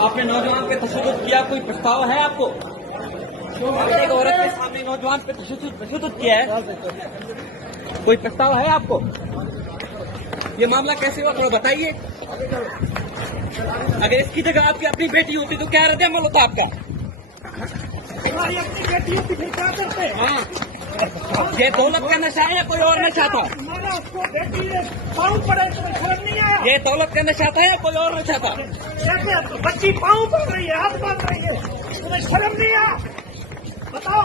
आपने नौजवान पे तशद्दुद किया, कोई प्रस्ताव है आपको? एक औरत के सामने नौजवान पे तशद्दुद किया है, कोई प्रस्ताव है आपको? ये मामला कैसे हुआ, थोड़ा बताइए। अगर इसकी जगह आपकी अपनी बेटी होती तो क्या रद्द-ए-अमल होता आपका? हमारी अपनी बेटी होती फिर क्या करते? हाँ, ये दौलत का नशा है या कोई और नशा था? हमारा उसको बेटी पाँव पड़े तो शर्म नहीं आया? ये दौलत का नशा था या कोई और नशा था? बच्ची पाँव पड़ रही है, हाथ बांध रही है, तुम्हें शर्म नहीं आया? बताओ।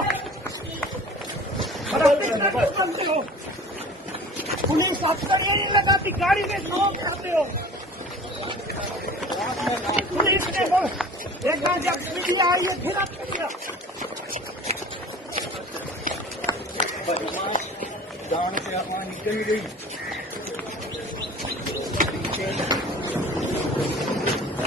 पुलिस अफसर ये नहीं लगाती, गाड़ी में शौक करते हो। पुलिस ने एक बार जब मीडिया आई है फिर आप जान से आप निकल गई।